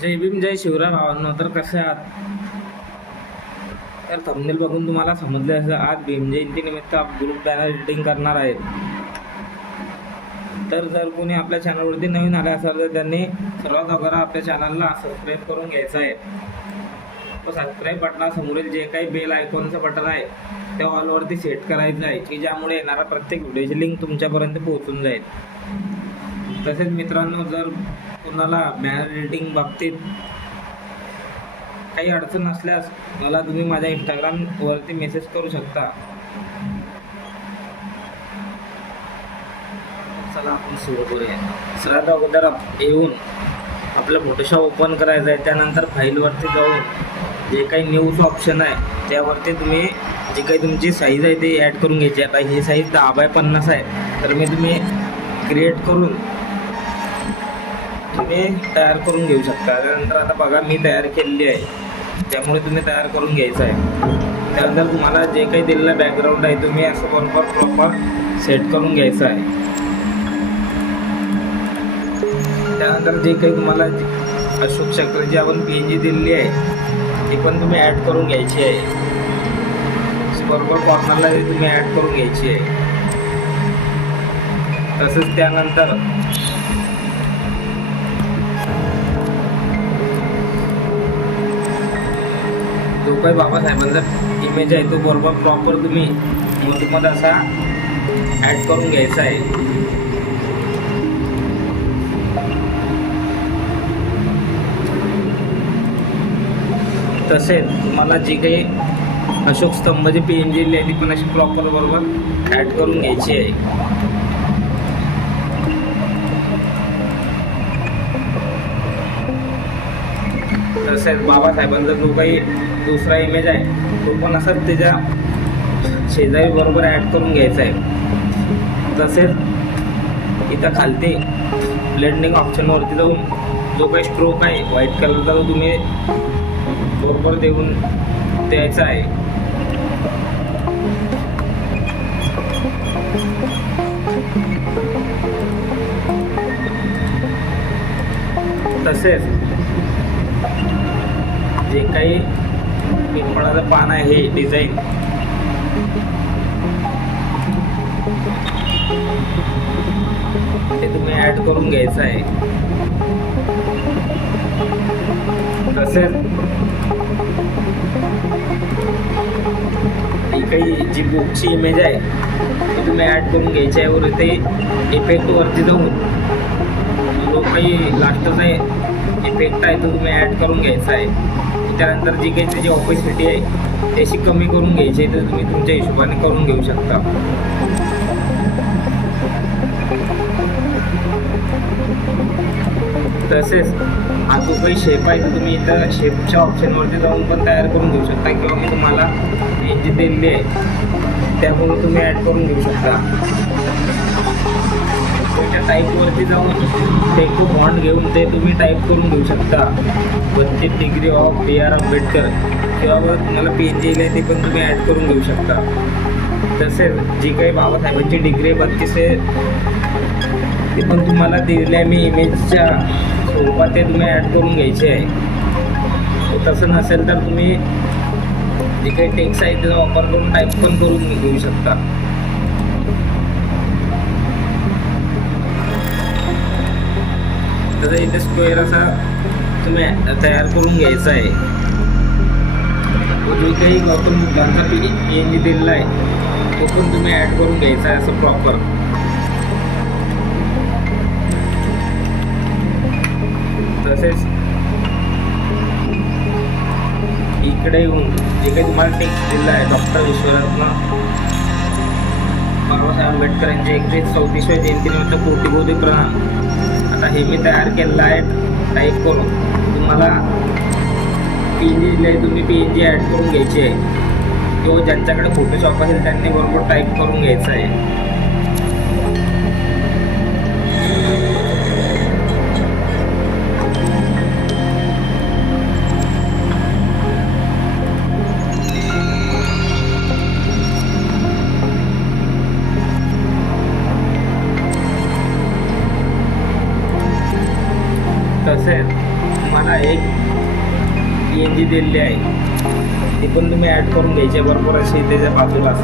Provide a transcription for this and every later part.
जय भीम जय शिवराय भावांनो. तर कसे आहात? तर थंबनेल बघून तुम्हाला समजले असेल, आज भीम जयंती निमित्त ग्रुप बॅनर एडिटिंग करणार आहेत. तर जर कोणी आपल्या चॅनलवरती नवीन आले असेल तर त्यांनी सर्वात अगोदर आपल्या चॅनलला सबस्क्राईब करून घ्यायचं आहे. तो सबस्क्राईब बटनासमोरील जे काही बेल आयकॉनचं बटन आहे ते ऑलवरती सेट करायचं आहे, की ज्यामुळे येणारा प्रत्येक व्हिडिओची लिंक तुमच्यापर्यंत पोहोचून जाईल. तसेच मित्रांनो, जर कोणाला बॅनर एडिटिंग बाबतीत काही अडचण असल्यास मला तुम्ही माझ्या इंस्टाग्रामवरती मेसेज करू शकता. चला आपण सुरू करूया. सर्वात अगोदर येऊन आपलं फोटोशॉप ओपन करायचं आहे. त्यानंतर फाईलवरती जाऊन जे काही न्यूज ऑप्शन आहे त्यावरती तुम्ही जी काही तुमची साईज आहे ते ॲड करून घ्यायची. आता ही साईज 10x50 आहे, तर तुम्ही क्रिएट करून तुम्ही तयार करून घेऊ शकता. त्यानंतर आता बघा, मी तयार केलेली आहे, त्यामुळे तुम्ही तयार करून घ्यायचं आहे. त्यानंतर तुम्हाला जे काही दिलेलं बॅकग्राऊंड आहे तुम्ही असं बरोबर प्रॉपर सेट करून घ्यायचं आहे. त्यानंतर जे काही तुम्हाला अशोक चक्रची आपण PNG दिलेली आहे ती पण तुम्ही ॲड करून घ्यायची आहे. बरोबर कॉर्नरला तुम्ही ॲड करून घ्यायची आहे. तसंच त्यानंतर जो काही बाबासाहेबांचा इमेज आहे तो बरोबर प्रॉपर तुम्ही मध्ये असा ॲड करून घ्यायचा आहे. तसेच तुम्हाला जी काही अशोक स्तंभाची PNG आहे ती पण अशी प्रॉपर बरोबर ॲड करून घ्यायची आहे. तसेच बाबासाहेबांचा जो काही दुसरा इमेज आहे तो पण असाच त्याच्या शेजारी बरोबर ॲड करून घ्यायचा आहे. तसेच इथं खालती ब्लेंडिंग ऑप्शनवरती जाऊन जो काही स्ट्रोक आहे व्हाईट कलरचा तो तुम्ही बरोबर देऊन द्यायचा आहे. तसेच जे काही पिंपळाचं पान आहे हे डिझाईन ते तुम्ही ॲड करून घ्यायचं आहे. तसेच ही काही जी बुकची इमेज आहे ती तुम्ही ॲड करून घ्यायची आहे. वर ते इफेक्टवरती जाऊन जो काही लास्टचा इफेक्ट आहे तो तुम्ही ॲड करून घ्यायचा आहे. त्यानंतर जी काही त्याची ऑपॉसिटी आहे त्याची कमी करून घ्यायची आहे, तर तुम्ही तुमच्या हिशोबाने करून घेऊ शकता. तसेच हा जो काही शेप आहे तर तुम्ही इथं शेपच्या ऑप्शनवरती जाऊन पण तयार करून घेऊ शकता, किंवा मी तुम्हाला PNG दिलेली आहे त्यामुळे तुम्ही ॲड करून घेऊ शकता. त्याच्या टाईपवरती जाऊन टेको फॉन्ट घेऊन ते तुम्ही टाईप करून घेऊ शकता. 32 डिग्री ऑफ BR आंबेडकर किंवा तुम्हाला PNG आहे ती पण तुम्ही ॲड करून घेऊ शकता. तसेच जी काही बाबासाहेबांची डिग्री 32 आहे ती पण तुम्हाला दिलेली आहे मी इमेजच्या स्वरूपात, ते तुम्ही ॲड करून घ्यायचे आहे. तसं नसेल तर तुम्ही जे काही टेक्स्ट आहे त्याचा वापर करून टाईप पण करून घेऊ शकता. तसं इथे स्क्वेअर असा तुम्ही तयार करून घ्यायचा आहे. जो काही आपण मुलांचा PNG दिलेला आहे तो पण तुम्ही ॲड करून घ्यायचा आहे असं प्रॉपर. तसेच इकडे येऊन जे काही तुम्हाला टेक्स्ट दिलेला आहे डॉक्टर विश्वरत्न बाबासाहेब आंबेडकर यांच्या 134व्या जयंतीनिमित्त कोटी प्रणाम. आता हे मी तयार केलेलं आहे टाईप करून. तुम्हाला PNG दिले आहे, तुम्ही PNG ॲड करून घ्यायची आहे, किंवा ज्यांच्याकडे फोटोशॉप असेल त्यांनी बरोबर टाईप करून घ्यायचं आहे. तसेच तुम्हाला एक PNG दिलेली आहे, ती पण तुम्ही ॲड करून घ्यायची आहे. बरोबर अशी त्याच्या बाजूलाच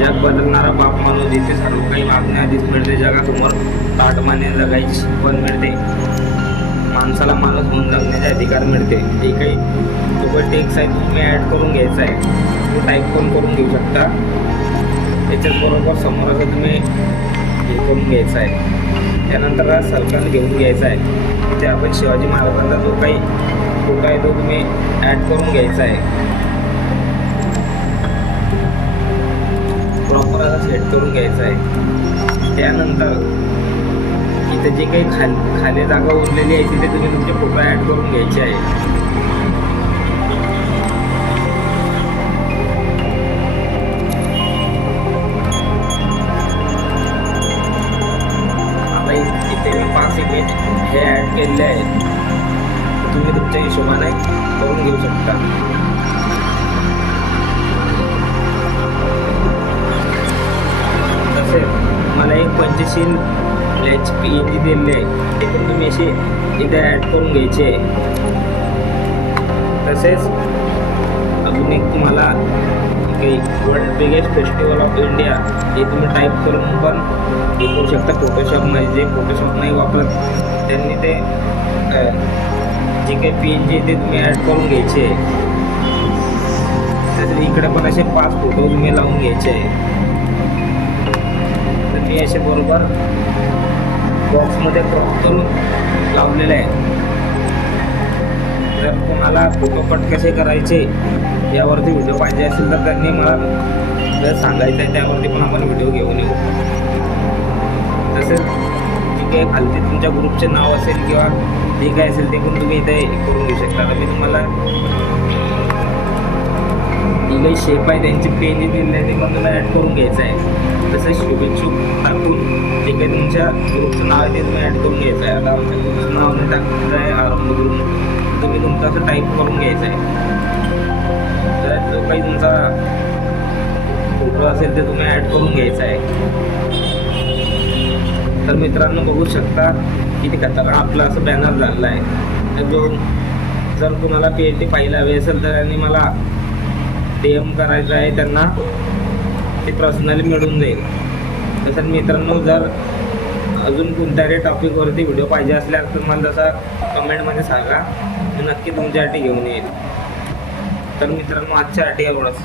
जग बदलणारा बाप माणूस, जिथे सर्व काही मागण्या आधीच मिळते, जगासमोर ताटमाने जगायची शिकवण मिळते, माणसाला माणूस म्हणून जगण्याचे अधिकार मिळते. हे काही सोबत टेक्स आहे, तुम्ही ॲड करून घ्यायचं आहे. तुम्ही टाईप पण करून घेऊ शकता. त्याच्याचबरोबर समोर असं तुम्ही हे करून घ्यायचं आहे. त्यानंतर सरकारने घेऊन घ्यायचं आहे. ते आपण शिवाजी महाराजांचा जो काही फोटो आहे तो तुम्ही ॲड करून घ्यायचा आहे. प्रॉपर असा सेट करून घ्यायचा आहे. त्यानंतर इथे जे काही खाली जागा उरलेली आहे तिथे तुम्ही तुमचे फोटो ॲड करून घ्यायचे आहे. आता इथे मी 5 इमेज हे ॲड केलेले आहे. तुम्ही तुमच्या हिशोबाने करून घेऊ शकता. तसेच मला एक पंचशील PNG दिलेले आहे, ते पण तुम्ही असे इथे ॲड करून घ्यायचे आहे. तसेच अजून एक तुम्हाला काही world biggest festival of India हे तुम्ही टाईप करून पण हे करू शकता. फोटोशॉपमध्ये जे फोटोशॉप नाही वापरत त्यांनी ते जे काही PNG ते तुम्ही ॲड करून घ्यायचे आहे. तसेच इकडे पण असे 5 फोटो तुम्ही लावून घ्यायचे आहे. तर मी असे बरोबर बॉक्समध्ये क्रॉप करून लावलेले आहे. जर तुम्हाला फोटो कट कसे करायचे यावरती व्हिडिओ पाहिजे असेल तर त्यांनी मला जर सांगायचं आहे, त्यावरती पण आपण व्हिडिओ घेऊन येऊ. तसेच जे काही खालती तुमच्या ग्रुपचे नाव असेल किंवा जे काय असेल ते पण तुम्ही इथे करून घेऊ शकता. तर मी तुम्हाला जी काही शेप आहे त्यांची PNG दिलेली आहे ते पण तुम्हाला ॲड करून घ्यायचं आहे. तसंच शुभेच्छुक टाकून जे काही तुमच्या ग्रुपचं नाव आहे ते तुम्ही ॲड करून घ्यायचं आहे. आता आमच्या ग्रुपचं नाव नाही टाकायचं आहे, आरंभ करून तुम्ही तुमचं असं टाईप करून घ्यायचं आहे. तर जो काही तुमचा फोटो असेल ते तुम्ही ॲड करून घ्यायचा आहे. तर मित्रांनो बघू शकता किती खतरनाक आपलं असं बॅनर झालेलं आहे. तर जर तुम्हाला PNG पाहिलं हवी असेल तर त्यांनी मला DM करायचं आहे, त्यांना ते पर्सनली मिळून जाईल. तसंच मित्रांनो जर अजून कोणत्याही टॉपिकवरती व्हिडिओ पाहिजे असल्यास तर मला जसा कमेंटमध्ये सांगा, मी नक्की तुमच्यासाठी घेऊन येईल. तर मित्रांनो आजच्यासाठी एवढंच.